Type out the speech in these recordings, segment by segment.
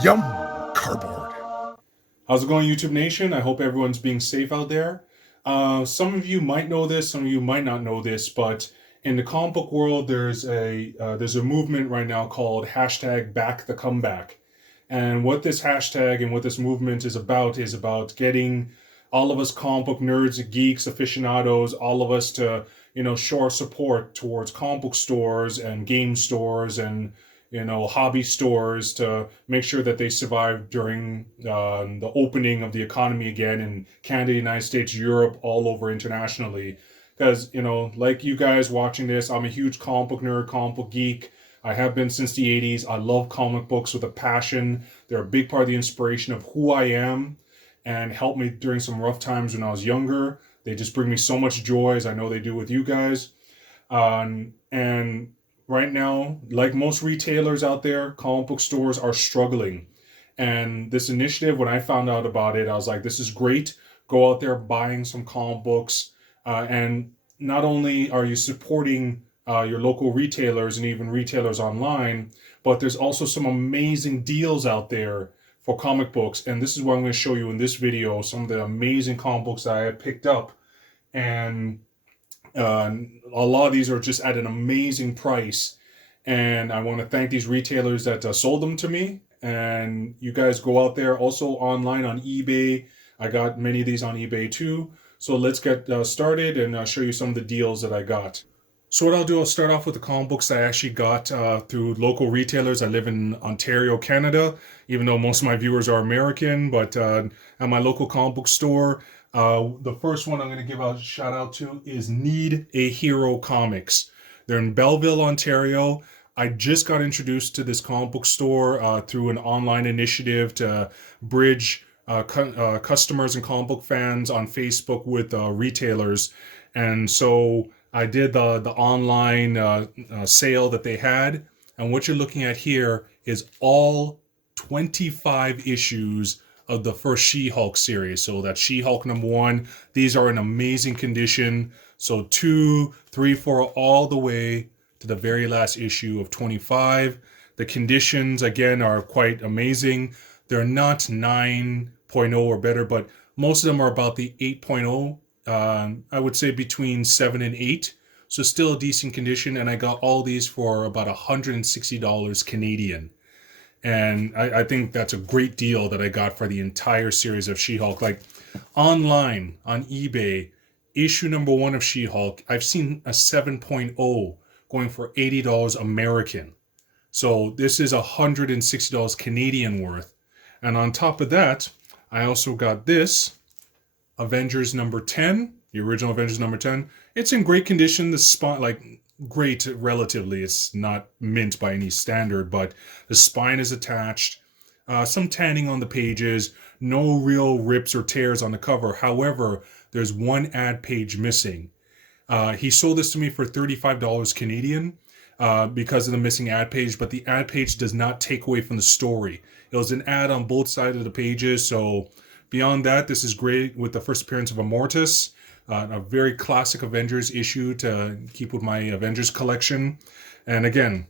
Yum! Cardboard. How's it going, YouTube Nation? I hope everyone's being safe out there. Some of you might know this, some of you might not know this, but in the comic book world, there's a movement right now called hashtag Back the Comeback. And what this hashtag and what this movement is about getting all of us comic book nerds, geeks, aficionados, all of us to show our support towards comic book stores and game stores and hobby stores to make sure that they survive during the opening of the economy again in Canada, United States, Europe, all over internationally. Because, like you guys watching this, I'm a huge comic book nerd, comic book geek. I have been since the 80s. I love comic books with a passion. They're a big part of the inspiration of who I am and helped me during some rough times when I was younger. They just bring me so much joy, as I know they do with you guys. And right now, like most retailers out there, comic book stores are struggling. And this initiative, when I found out about it, I was like, this is great. Go out there buying some comic books. And not only are you supporting your local retailers and even retailers online, but there's also some amazing deals out there for comic books. And this is what I'm going to show you in this video, some of the amazing comic books that I have picked up. And a lot of these are just at an amazing price. And I want to thank these retailers that sold them to me. And you guys go out there also online on eBay. I got many of these on eBay too. So let's get started and show you some of the deals that I got. So what I'll do, I'll start off with the comic books I actually got through local retailers. I live in Ontario, Canada, even though most of my viewers are American, but at my local comic book store, the first one I'm going to give a shout out to is Need a Hero Comics. They're in Belleville, Ontario. I just got introduced to this comic book store through an online initiative to bridge customers and comic book fans on Facebook with retailers. And so I did the online sale that they had. And what you're looking at here is all 25 issues of the first She-Hulk series. So that's She-Hulk #1. These are in amazing condition. So 2, 3, 4, all the way to the very last issue of 25. The conditions, again, are quite amazing. They're not 9.0 or better, but most of them are about the 8.0. I would say between 7 and 8. So still a decent condition. And I got all these for about $160 Canadian. And I think that's a great deal that I got for the entire series of She-Hulk. Like online on eBay, issue #1 of She-Hulk, I've seen a 7.0 going for $80 American. So this is $160 Canadian worth. And on top of that, I also got this Avengers #10, the original Avengers #10. It's in great condition. The spine, like great relatively. It's not mint by any standard, but the spine is attached. Some tanning on the pages. No real rips or tears on the cover. However, there's one ad page missing. He sold this to me for $35 Canadian because of the missing ad page, but the ad page does not take away from the story. It was an ad on both sides of the pages, so beyond that, this is great with the first appearance of Immortus. A very classic Avengers issue to keep with my Avengers collection. And again,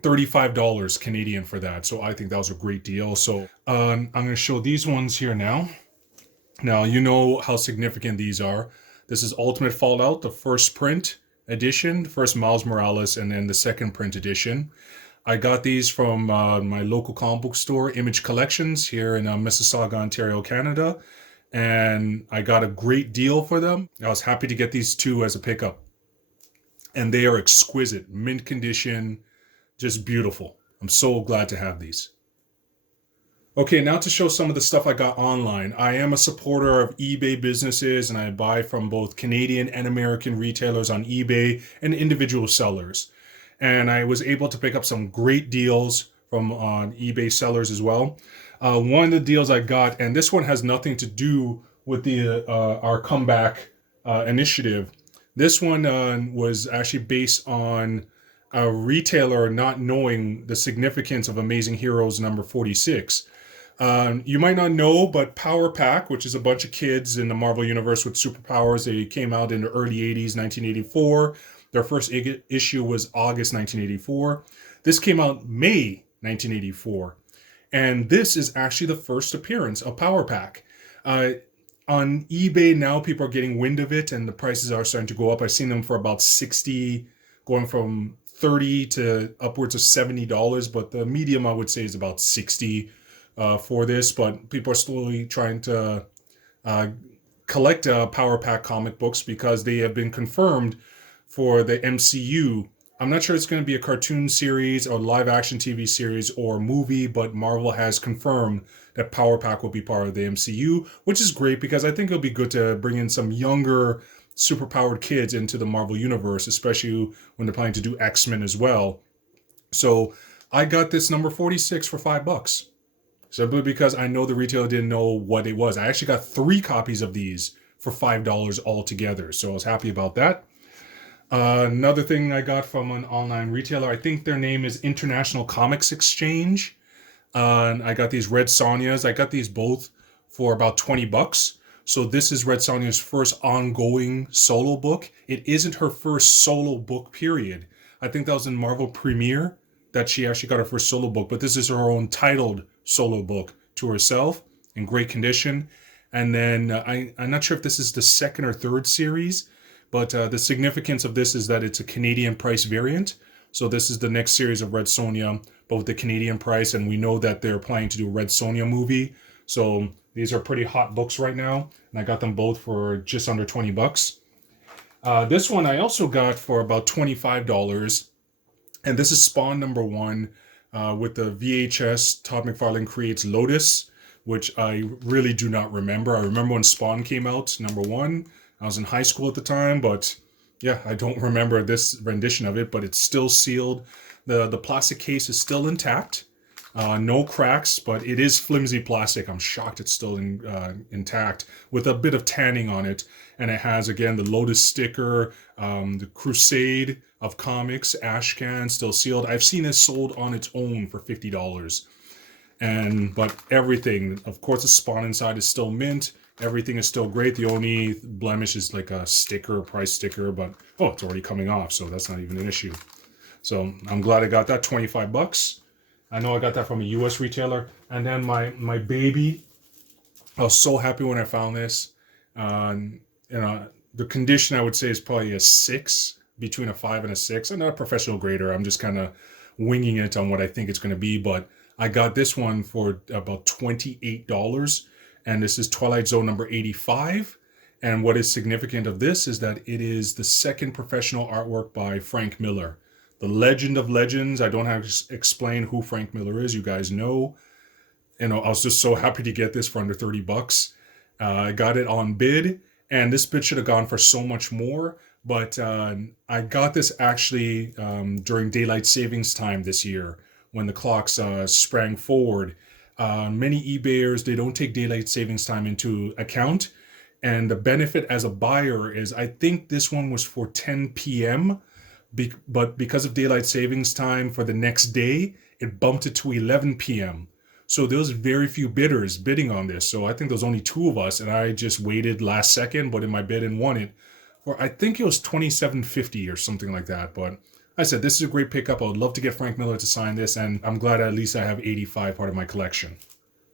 $35 Canadian for that. So I think that was a great deal. So I'm going to show these ones here now. Now, you know how significant these are. This is Ultimate Fallout, the first print edition, the first Miles Morales, and then the second print edition. I got these from my local comic book store, Image Collections, here in Mississauga, Ontario, Canada. And I got a great deal for them. I was happy to get these two as a pickup. And they are exquisite, mint condition, just beautiful. I'm so glad to have these. Okay, now to show some of the stuff I got online. I am a supporter of eBay businesses, and I buy from both Canadian and American retailers on eBay and individual sellers. And I was able to pick up some great deals from eBay sellers as well. One of the deals I got, and this one has nothing to do with the our comeback initiative. This one was actually based on a retailer not knowing the significance of Amazing Heroes #46. You might not know, but Power Pack, which is a bunch of kids in the Marvel Universe with superpowers, they came out in the early 80s, 1984. Their first issue was August 1984. This came out May 1984. And this is actually the first appearance of Power Pack. Uh, on eBay now, people are getting wind of it, and the prices are starting to go up. I've seen them for about 60, going from 30 to upwards of $70. But the medium, I would say, is about 60 for this. But people are slowly trying to uh, collect Power Pack comic books because they have been confirmed for the MCU. I'm not sure it's going to be a cartoon series or live action TV series or movie, but Marvel has confirmed that Power Pack will be part of the MCU, which is great because I think it'll be good to bring in some younger superpowered kids into the Marvel universe, especially when they're planning to do X-Men as well. So I got this number 46 for $5. Simply because I know the retailer didn't know what it was. I actually got 3 copies of these for $5 altogether. So I was happy about that. Another thing I got from an online retailer, I think their name is International Comics Exchange. And I got these Red Sonjas. I got these both for about $20. So this is Red Sonja's first ongoing solo book. It isn't her first solo book, period. I think that was in Marvel Premiere that she actually got her first solo book, but this is her own titled solo book to herself in great condition. And then I'm not sure if this is the second or third series, but the significance of this is that it's a Canadian price variant. So this is the next series of Red Sonja, but with the Canadian price, and we know that they're planning to do a Red Sonja movie. So these are pretty hot books right now, and I got them both for just under $20. This one I also got for about $25. And this is Spawn #1 with the VHS Todd McFarlane Creates Lotus, which I really do not remember. I remember when Spawn came out, #1. I was in high school at the time, but yeah, I don't remember this rendition of it, but it's still sealed. The plastic case is still intact. No cracks, but it is flimsy plastic. I'm shocked it's still intact with a bit of tanning on it. And it has, again, the Lotus sticker, the Crusade of Comics, Ashcan, still sealed. I've seen it sold on its own for $50. But everything, of course, the Spawn inside is still mint. Everything is still great. The only blemish is like a sticker, price sticker, but it's already coming off, so that's not even an issue. So I'm glad I got that, $25. I know I got that from a US retailer. And then my baby, I was so happy when I found this. The condition I would say is probably a 6, between a 5 and a 6. I'm not a professional grader. I'm just kind of winging it on what I think it's going to be. But I got this one for about $28. And this is Twilight Zone number 85. And what is significant of this is that it is the second professional artwork by Frank Miller. The legend of legends. I don't have to explain who Frank Miller is. You guys know. I was just so happy to get this for under $30. I got it on bid, and this bid should have gone for so much more. But I got this actually during daylight savings time this year when the clocks sprang forward. Many eBayers, they don't take daylight savings time into account. And the benefit as a buyer is I think this one was for 10 p.m., but because of daylight savings time for the next day, it bumped it to 11 p.m. So there was very few bidders bidding on this. So I think there was only 2 of us, and I just waited last second, but in my bid and won it for, I think it was $27.50 or something like that. But I said, this is a great pickup. I would love to get Frank Miller to sign this, and I'm glad at least I have 85 part of my collection.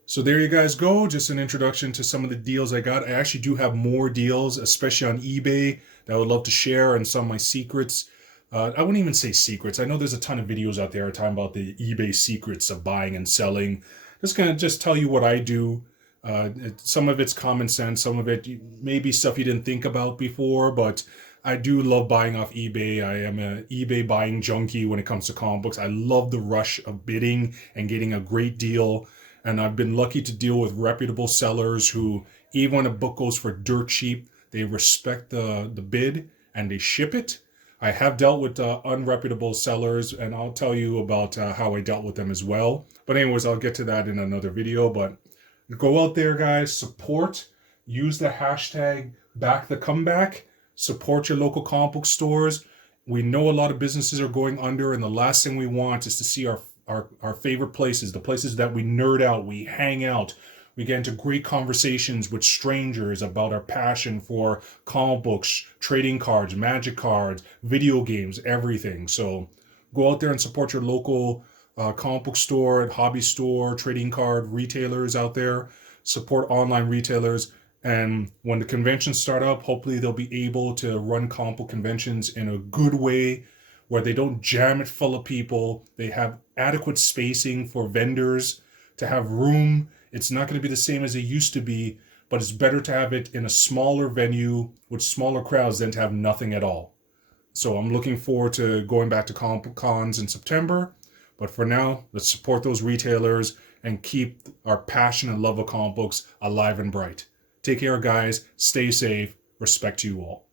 So there you guys go. Just an introduction to some of the deals I got. I actually do have more deals, especially on eBay, that I would love to share, and some of my secrets. I wouldn't even say secrets. I know there's a ton of videos out there talking about the eBay secrets of buying and selling. Just gonna tell you what I do. Some of it's common sense. Some of it may be stuff you didn't think about before, but I do love buying off eBay. I am an eBay buying junkie when it comes to comic books. I love the rush of bidding and getting a great deal. And I've been lucky to deal with reputable sellers who, even when a book goes for dirt cheap, they respect the bid and they ship it. I have dealt with unreputable sellers, and I'll tell you about how I dealt with them as well. But anyways, I'll get to that in another video. But go out there, guys, support, use the hashtag #BackTheComeback, support your local comic book stores. We know a lot of businesses are going under, and the last thing we want is to see our favorite places, the places that we nerd out, we hang out, we get into great conversations with strangers about our passion for comic books, trading cards, magic cards, video games, everything. So go out there and support your local comic book store, hobby store, trading card retailers out there. Support online retailers. And when the conventions start up, hopefully they'll be able to run comic book conventions in a good way where they don't jam it full of people. They have adequate spacing for vendors to have room. It's not going to be the same as it used to be, but it's better to have it in a smaller venue with smaller crowds than to have nothing at all. So I'm looking forward to going back to comic book cons in September. But for now, let's support those retailers and keep our passion and love of comic books alive and bright. Take care, guys. Stay safe. Respect to you all.